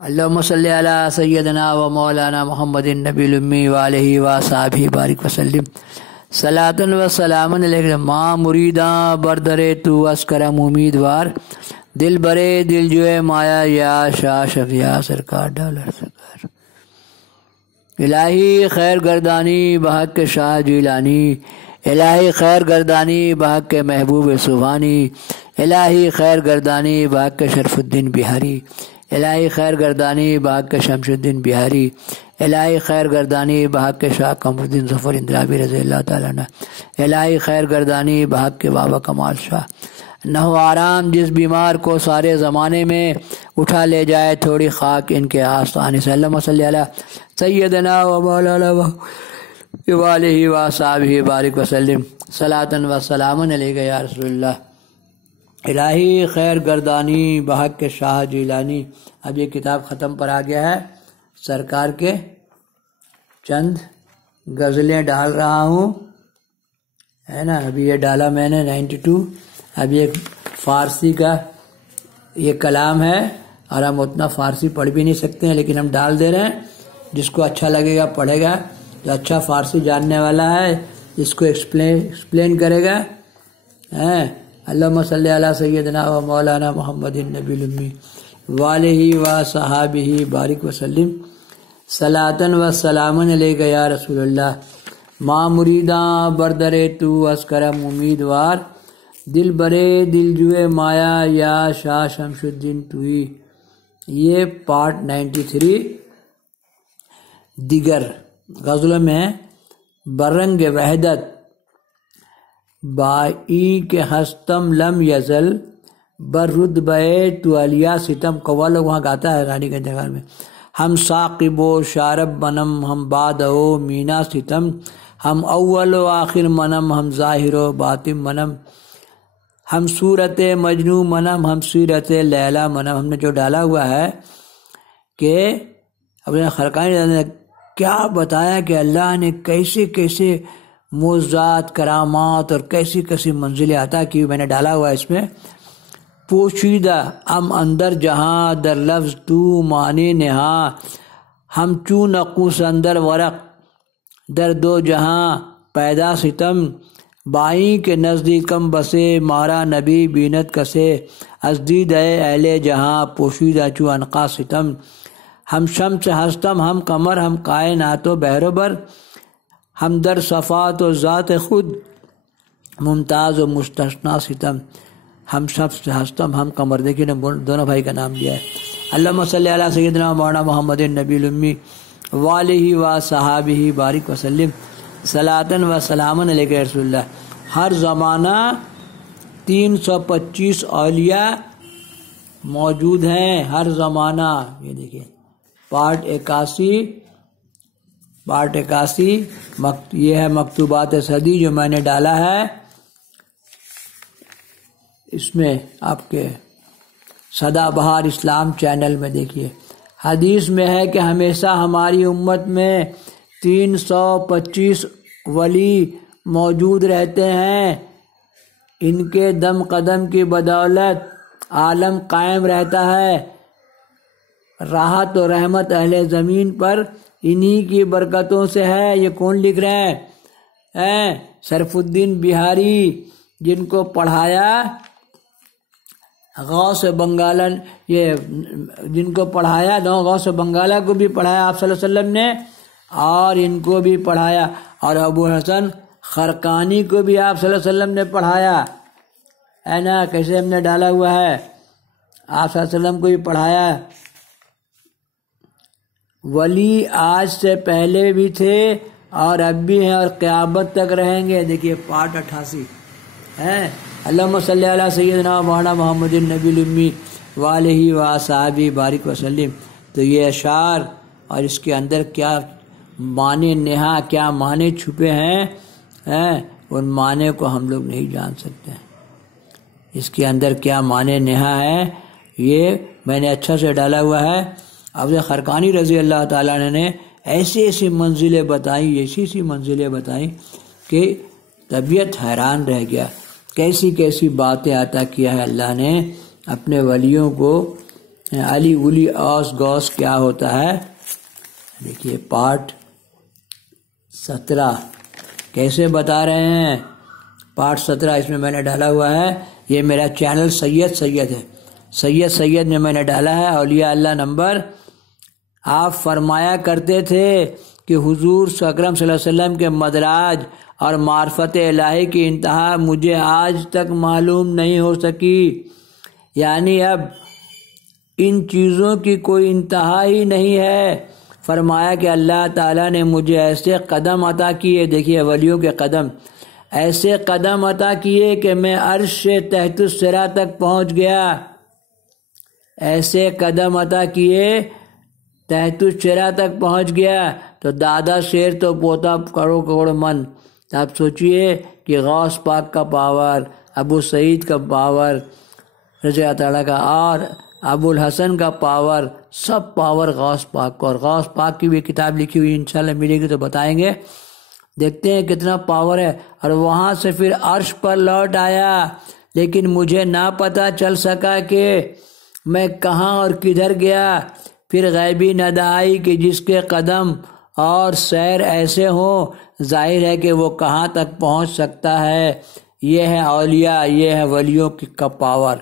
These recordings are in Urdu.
اللہم صلی علی سیدنا و مولانا محمد النبی الامی وآلہ وصحبہ بارک وسلم صلاۃ و سلام علیک ماں مریداں بردرے تو اسکرم امیدوار دل برے دل جوئے مایا یا شاہ شفیع سرکار ڈالر سرکار الہی خیر گردانی بحق شاہ جیلانی الہی خیر گردانی بحق محبوب سبحانی الہی خیر گردانی بحق شرف الدین بہاری الہی خیر گردانی بحق شمس الدین بہاری الہی خیر گردانی بحق شاہ قمر الدین ظفر اندرابی رضی اللہ تعالیٰ عنہ الہی خیر گردانی بحق بابا کمال شاہ نہو آرام جس بیمار کو سارے زمانے میں اٹھا لے جائے تھوڑی خاک ان کے آستانے سے اللہم صلی علی سیدنا و مولانا وآلہ وصحبہ بارک وسلم صلاۃ و سلام علیک یا رسول اللہ الہی خیر گردانی بحق شاہ جیلانی۔ اب یہ کتاب ختم پر آ گیا ہے، سرکار کے چند غزلیں ڈال رہا ہوں، ہے نا۔ ابھی یہ ڈالا میں نے 92۔ اب یہ فارسی کا یہ کلام ہے اور ہم اتنا فارسی پڑھ بھی نہیں سکتے ہیں، لیکن ہم ڈال دے رہے ہیں۔ جس کو اچھا لگے گا پڑھے گا، جو اچھا فارسی جاننے والا ہے اس کو ایکسپلین کرے گا۔ اللہم صلی علی سیدنا و مولانا محمد النبی الامی وآلہ وصحبہ بارک وسلم صلاۃ و سلام علیک یا رسول اللہ ماں مریداں بردرے تو اسکرم امیدوار دل برے دل جوئے مایا یا شاہ شمس الدین توئی۔ یہ پارٹ 93 دیگر غزلوں میں برنگ وحدت بائی کے ہستم لم یزل بر رتبے تو علیا ستم، قوا لوگ وہاں گاتا ہے رانی گنج نگر میں۔ ہم ثاقب و شارب منم ہم باد و مینا ستم، ہم اول و آخر منم ہم ظاہر و باطن منم، ہم صورت مجنو منم ہم سیرت لیلا منم۔ ہم نے جو ڈالا ہوا ہے کہ اپنے خرقانی نے کیا بتایا کہ اللہ نے کیسے کیسے معجزات کرامات اور کیسی کیسی منزلیں عطا کی، میں نے ڈالا ہوا اس میں۔ پوشیدہ ہم اندر جہاں در لفظ تو معنی نہاں، ہم چوں نقوس اندر ورق در دو جہاں پیدا ستم، بائی کے نزدیکم بسے مارا نبی بینت کسے، ازدید اہل جہاں پوشیدہ چوں انقا ستم، ہم شمس ہستم ہم قمر ہم کائنات و بحر و بر، ہم در صفات و ذات خود ممتاز و مستثنا ستم، ہم شمس ہستم ہم قمر۔ دیکھیے دونوں بھائی کا نام دیا ہے۔ اللہم صلی علی سیدنا مولانا محمد النبی الامی وآلہ وصحبہ بارک وسلم صلاۃ و سلام علیک یا رسول اللہ۔ ہر زمانہ 325 اولیاء موجود ہیں، ہر زمانہ۔ یہ دیکھیے پارٹ 81 یہ ہے مکتوبات صدی جو میں نے ڈالا ہے۔ اس میں آپ کے سدا بہار اسلام چینل میں دیکھیے، حدیث میں ہے کہ ہمیشہ ہماری امت میں 325 ولی موجود رہتے ہیں، ان کے دم قدم کی بدولت عالم قائم رہتا ہے، راحت و رحمت اہل زمین پر انہی کی برکتوں سے ہے۔ یہ کون لکھ رہے ہیں؟ شرف الدین بہاری، جن کو پڑھایا غوث بنگالن، یہ جن کو پڑھایا غوث بنگالہ کو بھی پڑھایا آپ صلی اللہ علیہ وسلم نے، اور ان کو بھی پڑھایا، اور ابو حسن خرقانی کو بھی آپ صلی اللہ علیہ وسلم نے پڑھایا، ہے نا۔ کیسے ہم نے ڈالا ہوا ہے، آپ صلی اللہ علیہ وسلم کو بھی پڑھایا۔ ولی آج سے پہلے بھی تھے اور اب بھی ہیں اور قیامت تک رہیں گے۔ دیکھیے پارٹ 88 ہے۔ اللہم صلی علی سیدنا مولانا محمد النبی الامی وآلہ وصحبہ بارک وسلم۔ تو یہ اشعار اور اس کے اندر کیا معنی نہا، کیا معنی چھپے ہیں، ان معنی کو ہم لوگ نہیں جان سکتے۔ اس کے اندر کیا معنی نہا ہے یہ میں نے اچھا سے ڈالا ہوا ہے۔ اب خرقانی رضی اللہ تعالیٰ عنہ نے ایسی منزلیں بتائیں، ایسی منزلیں بتائیں کہ طبیعت حیران رہ گیا، کیسی کیسی باتیں عطا کیا ہے اللہ نے اپنے ولیوں کو، علی ولی اوس گوس کیا ہوتا ہے؟ دیکھیے پارٹ 17 کیسے بتا رہے ہیں۔ پارٹ 17 اس میں میں نے ڈالا ہوا ہے، یہ میرا چینل سید ہے، سید میں نے ڈالا ہے اولیاء اللہ نمبر۔ آپ فرمایا کرتے تھے کہ حضور اکرم صلی اللہ علیہ وسلم کے مدراج اور معرفت الہی کی انتہا مجھے آج تک معلوم نہیں ہو سکی، یعنی اب ان چیزوں کی کوئی انتہا ہی نہیں ہے۔ فرمایا کہ اللہ تعالیٰ نے مجھے ایسے قدم عطا کیے، دیکھیے ولیوں کے قدم، ایسے قدم عطا کیے کہ میں عرش سے تحت الثری تک پہنچ گیا، ایسے قدم عطا کیے تحت الثری تک پہنچ گیا۔ تو دادا شیر تو پوتا کروڑ من۔ تو آپ سوچئے کہ غوث پاک کا پاور، ابو سعید کا پاور رضی اللہ تعالیٰ کا، اور ابو الحسن کا پاور، سب پاور غوث پاک کو، اور غوث پاک کی بھی کتاب لکھی ہوئی انشاءاللہ ملے گی تو بتائیں گے۔ دیکھتے ہیں کتنا پاور ہے۔ اور وہاں سے پھر عرش پر لوٹ آیا، لیکن مجھے نہ پتہ چل سکا کہ میں کہاں اور کدھر گیا۔ پھر غیبی ندائی آئی کہ جس کے قدم اور سیر ایسے ہوں، ظاہر ہے کہ وہ کہاں تک پہنچ سکتا ہے۔ یہ ہے اولیاء، یہ ہے ولیوں کا پاور۔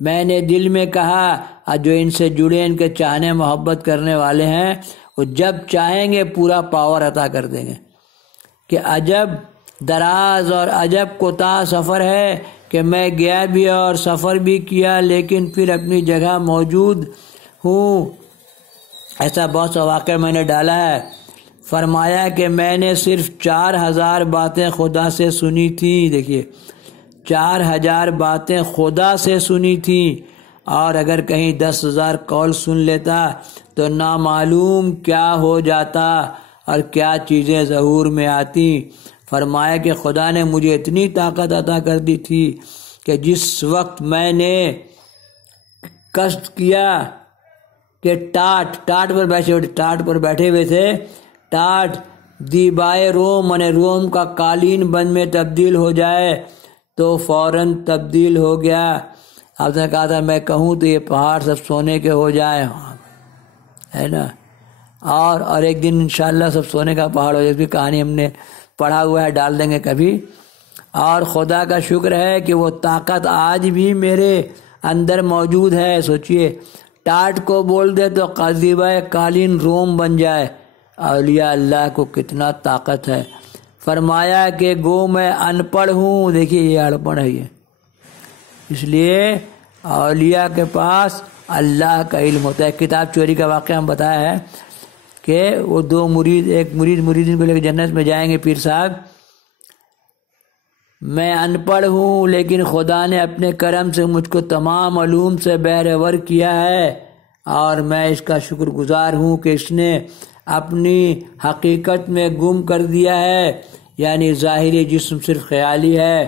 میں نے دل میں کہا، جو ان سے جڑے، ان کے چاہنے محبت کرنے والے ہیں، وہ جب چاہیں گے پورا پاور عطا کر دیں گے۔ کہ عجب دراز اور عجب کوتاہ سفر ہے کہ میں گیا بھی اور سفر بھی کیا، لیکن پھر اپنی جگہ موجود ہوں۔ ایسا بہت سا واقعہ میں نے ڈالا ہے۔ فرمایا کہ میں نے صرف 4000 باتیں خدا سے سنی تھیں، دیکھیے 4000 باتیں خدا سے سنی تھیں، اور اگر کہیں 10,000 قول سن لیتا تو نامعلوم کیا ہو جاتا اور کیا چیزیں ظہور میں آتی۔ فرمایا کہ خدا نے مجھے اتنی طاقت عطا کر دی تھی کہ جس وقت میں نے قصد کیا کہ ٹاٹ پر بیٹھے ہوئے تھے، ٹاٹ دیبائے روم یعنی روم کا قالین بن میں تبدیل ہو جائے تو فوراً تبدیل ہو گیا۔ آپ نے کہا تھا میں کہوں تو یہ پہاڑ سب سونے کے ہو جائیں، ہے نا، اور ایک دن انشاءاللہ سب سونے کا پہاڑ ہو جائے۔ اس کی کہانی ہم نے پڑھا ہوا ہے، ڈال دیں گے کبھی۔ اور خدا کا شکر ہے کہ وہ طاقت آج بھی میرے اندر موجود ہے۔ سوچئے ٹاٹ کو بول دے تو قصیبہ قالین روم بن جائے۔ اولیاء اللہ کو کتنا طاقت ہے۔ فرمایا کہ گو میں ان پڑھ ہوں، دیکھیے یہ اڑپڑ ہے، یہ اس لیے اولیاء کے پاس اللہ کا علم ہوتا ہے۔ کتاب چوری کا واقعہ ہم بتایا ہے کہ وہ دو مرید، ایک مریدین کو لے کے جنت میں جائیں گے۔ پیر صاحب میں ان پڑھ ہوں، لیکن خدا نے اپنے کرم سے مجھ کو تمام علوم سے بہرور کیا ہے، اور میں اس کا شکر گزار ہوں کہ اس نے اپنی حقیقت میں گم کر دیا ہے، یعنی ظاہری جسم صرف خیالی ہے،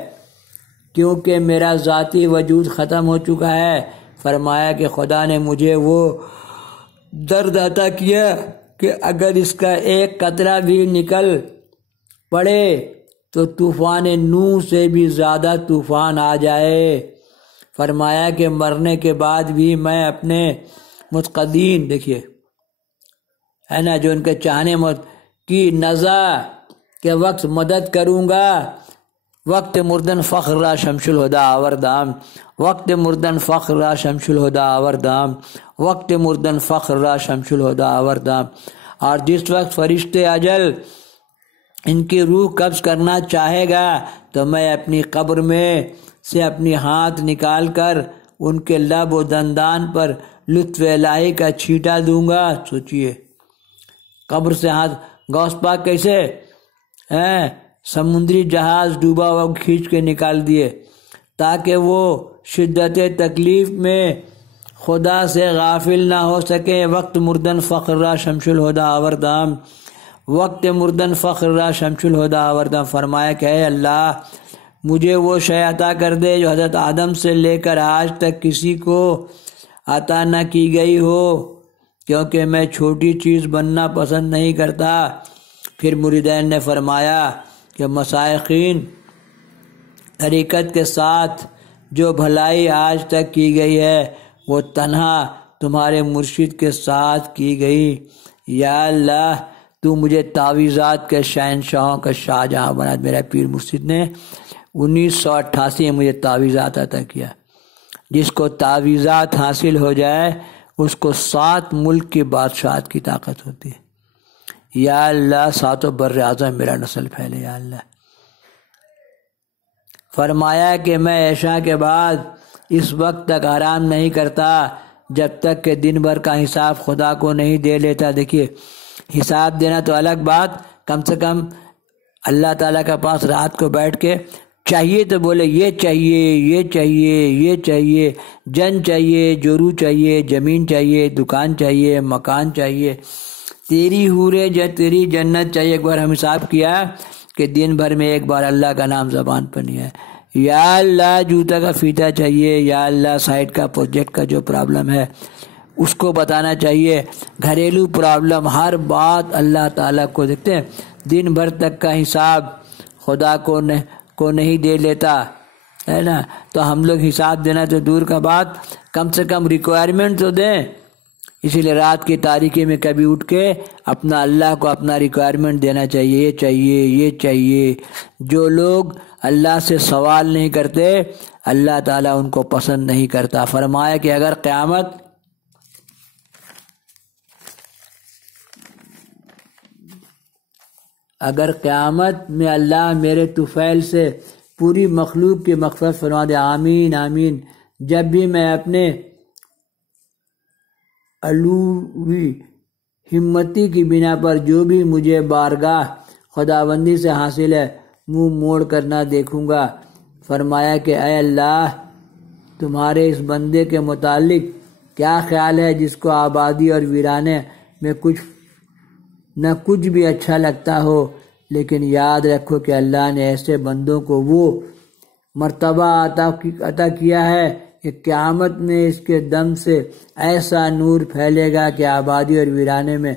کیونکہ میرا ذاتی وجود ختم ہو چکا ہے۔ فرمایا کہ خدا نے مجھے وہ درد عطا کیا کہ اگر اس کا ایک قطرہ بھی نکل پڑے تو طوفان نوح سے بھی زیادہ طوفان آ جائے۔ فرمایا کہ مرنے کے بعد بھی میں اپنے متقدین، دیکھیے ہے نا، جو ان کے چاہنے کی نزا کے وقت مدد کروں گا۔ وقت مردن فخر را شمس الہدا آوردام، وقت مردن فخر را شمس الہدا آوردام، وقت مردن فخر را شمس الہدا آوردام۔ اور جس وقت فرشتے اجل ان کی روح قبض کرنا چاہے گا تو میں اپنی قبر میں سے اپنی ہاتھ نکال کر ان کے لب و دندان پر لطف الہی کا چھینٹا دوں گا۔ سوچئے قبر سے ہاتھ، غوث پاک کیسے سمندری جہاز ڈوبا ہوا کھینچ کے نکال دیے تاکہ وہ شدت تکلیف میں خدا سے غافل نہ ہو سکے۔ وقت مردن فخر را شمس الہدا آوردام، وقت مردن فخر را شمس الہدا آوردام۔ فرمایا کہ اے اللہ مجھے وہ شے عطا کر دے جو حضرت آدم سے لے کر آج تک کسی کو عطا نہ کی گئی ہو، کیونکہ میں چھوٹی چیز بننا پسند نہیں کرتا۔ پھر مریدین نے فرمایا کہ مشائخین طریقت کے ساتھ جو بھلائی آج تک کی گئی ہے وہ تنہا تمہارے مرشد کے ساتھ کی گئی۔ یا اللہ تو مجھے تعویذات کے شہنشاہوں کا شاہجہاں بنا۔ میرا پیر مرشد نے 1988 میں مجھے تعویذات عطا کیا۔ جس کو تعویذات حاصل ہو جائے اس کو 7 ملک کی بادشاہت کی طاقت ہوتی ہے۔ یا اللہ 7 بر اعظم میرا نسل پھیلے یا اللہ۔ فرمایا کہ میں عشاء کے بعد اس وقت تک آرام نہیں کرتا جب تک کہ دن بھر کا حساب خدا کو نہیں دے لیتا۔ دیکھیے حساب دینا تو الگ بات، کم سے کم اللہ تعالیٰ کے پاس رات کو بیٹھ کے چاہیے تو بولے یہ چاہیے، یہ چاہیے، یہ چاہیے، جن چاہیے، جورو چاہیے، زمین چاہیے، دکان چاہیے، مکان چاہیے، تیری حورے تیری جنت چاہیے۔ ایک بار ہم حساب کیا کہ دن بھر میں ایک بار اللہ کا نام زبان پر نہیں ہے۔ یا اللہ جوتا کا فیتا چاہیے، یا اللہ سائٹ کا پروجیکٹ کا جو پرابلم ہے اس کو بتانا چاہیے، گھریلو پرابلم، ہر بات اللہ تعالیٰ کو دیکھتے ہیں۔ دن بھر تک کا حساب خدا کو نہیں دے لیتا ہے نا، تو ہم لوگ حساب دینا تو دور کا بات، کم سے کم ریکوائرمنٹ تو دیں۔ اسی لیے رات کی تاریکی میں کبھی اٹھ کے اپنا اللہ کو اپنا ریکوائرمنٹ دینا چاہیے، یہ چاہیے، یہ چاہیے۔ جو لوگ اللہ سے سوال نہیں کرتے اللہ تعالیٰ ان کو پسند نہیں کرتا۔ فرمایا کہ اگر قیامت میں اللہ میرے طفیل سے پوری مخلوق کی مغفرت فرما دے، آمین آمین۔ جب بھی میں اپنے علوی ہمتی کی بنا پر جو بھی مجھے بارگاہ خداوندی سے حاصل ہے منہ موڑ کر نہ دیکھوں گا۔ فرمایا کہ اے اللہ تمہارے اس بندے کے متعلق کیا خیال ہے جس کو آبادی اور ویرانے میں نہ کچھ بھی اچھا لگتا ہو، لیکن یاد رکھو کہ اللہ نے ایسے بندوں کو وہ مرتبہ عطا کیا ہے کہ قیامت میں اس کے دم سے ایسا نور پھیلے گا کہ آبادی اور ویرانے میں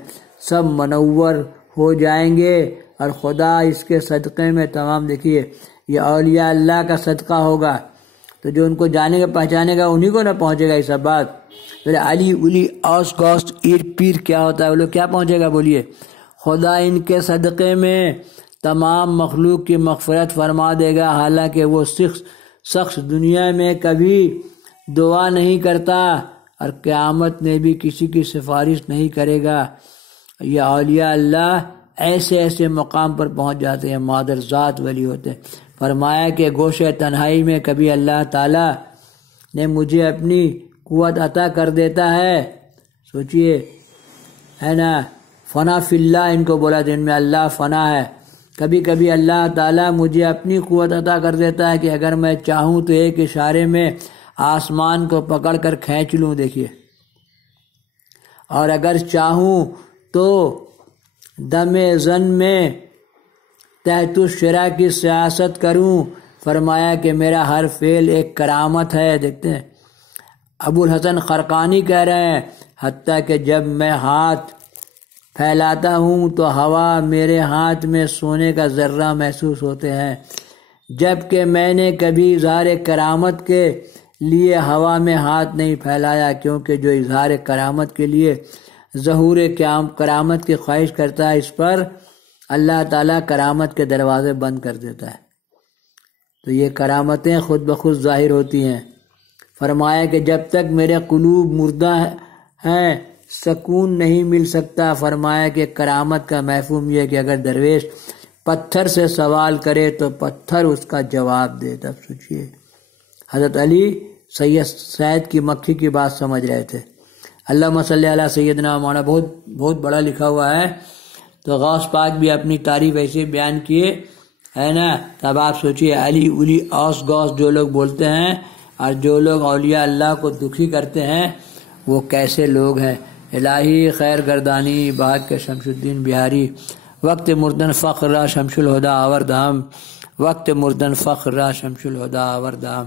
سب منور ہو جائیں گے، اور خدا اس کے صدقے میں تمام، دیکھیے یہ اولیاء اللہ کا صدقہ ہوگا تو جو ان کو جانے گا پہچانے گا انہی کو نہ پہنچے گا یہ سب بات۔ علی الی اوس گوست ایر پیر کیا ہوتا ہے، وہ لوگ کیا پہنچے گا بولیے؟ خدا ان کے صدقے میں تمام مخلوق کی مغفرت فرما دے گا، حالانکہ وہ شخص دنیا میں کبھی دعا نہیں کرتا اور قیامت میں بھی کسی کی سفارش نہیں کرے گا۔ یہ اولیاء اللہ ایسے مقام پر پہنچ جاتے ہیں، مادر ذات ولی ہوتے ہیں۔ فرمایا کہ گوشے تنہائی میں کبھی اللہ تعالیٰ نے مجھے اپنی قوت عطا کر دیتا ہے، سوچئے ہے نا، فنا فی اللہ ان کو بولا جن میں اللہ فنا ہے۔ کبھی کبھی اللہ تعالیٰ مجھے اپنی قوت عطا کر دیتا ہے کہ اگر میں چاہوں تو ایک اشارے میں آسمان کو پکڑ کر کھینچ لوں، دیکھیے، اور اگر چاہوں تو دم زن میں تحت الشرع کی سیاست کروں۔ فرمایا کہ میرا ہر فعل ایک کرامت ہے۔ دیکھتے ہیں ابو الحسن خرقانی کہہ رہے ہیں حتیٰ کہ جب میں ہاتھ پھیلاتا ہوں تو ہوا میرے ہاتھ میں سونے کا ذرہ محسوس ہوتے ہیں، جبکہ میں نے کبھی اظہار کرامت کے لیے ہوا میں ہاتھ نہیں پھیلایا، کیونکہ جو اظہار کرامت کے لیے ظہور کرامت کی خواہش کرتا ہے اس پر اللہ تعالیٰ کرامت کے دروازے بند کر دیتا ہے، تو یہ کرامتیں خود بخود ظاہر ہوتی ہیں۔ فرمایا کہ جب تک میرے قلوب مردہ ہیں سکون نہیں مل سکتا۔ فرمایا کہ کرامت کا مفہوم یہ کہ اگر درویش پتھر سے سوال کرے تو پتھر اس کا جواب دے۔ تب سوچئے حضرت علی سید کی مکھی کی بات سمجھ رہے تھے۔ اللہم صلی علی سیدنا مولانا بہت بڑا لکھا ہوا ہے، تو غوث پاک بھی اپنی تعریف ایسے بیان کیے ہے نا۔ تب آپ سوچئے علی الی اوس گوس جو لوگ بولتے ہیں اور جو لوگ اولیاء اللہ کو دکھی کرتے ہیں وہ کیسے لوگ ہیں۔ الہی خیر گردانی بہار کے شمس الدین بہاری، وقت مردن فخر را شمس الہدا آوردہم، وقت مردن فخر را شمس الہدا آوردہم۔